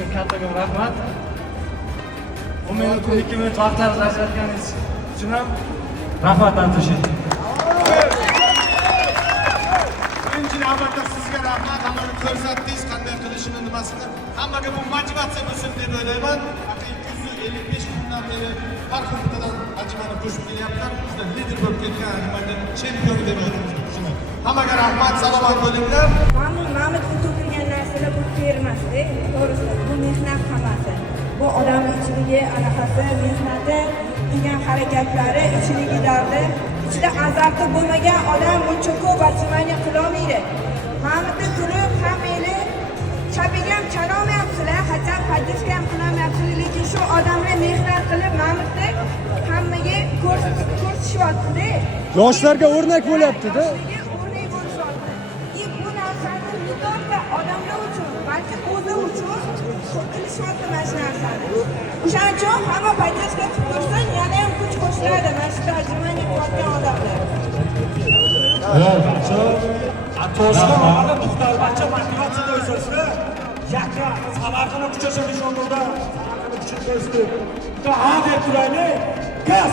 uchun kattakon rahmat. 10 minut, 2 minut vaqtlaringizni ajratganingiz uchun ham rahmatdan tashakkur. Birinchidan albatta sizga rahmat, hammani ko'rsatdingiz, qanday qilishini nimasini. Hammaga bu motivatsiya bo'lsin deb o'ylayman. 255 kundan beri har haftadan ajmani qo'shib kelyaptilar. Bizda lider bo'lib ketgan nimaga chempion deb o'ylayman. Hammaga rahmat, salomat bo'linglar. Ma'mud to'kilgan narsalar bu termasda, to'g'risi bu mehnat hammasi. Bu odamning ichidagi anaqasi, mehnati, qilgan harakatlari, ichidagi dardi, ichida azarti bo'lmagan odam buncha ko'p artimaniya qilolmaydi. Ma'mudni turib hammalar chapiga ham chalolmayapsizlar, hatto poddeska ham qilolmayapsizlar, lekin shu odamlar mehnat qilib Ma'mudni hammaga ko'rsatishyapti-da. Yoshlarga o'rnak bo'lyapti-da. Bu narsani mutlaqo odamlar uchun, balki o'zi uchun qilishyapti mana shu narsani. O'shaning uchun hamma poddeska tursin, yana ham kuch qo'shiladi mana shu tarjimani qilayotgan odamlar. Toshda mana to'xtal barcha motivatsiyada o'sasizlar. Yakka Samarqand kuchasi nishonda. Samarqand kuchasi. Ha deb turaylik. Gaz!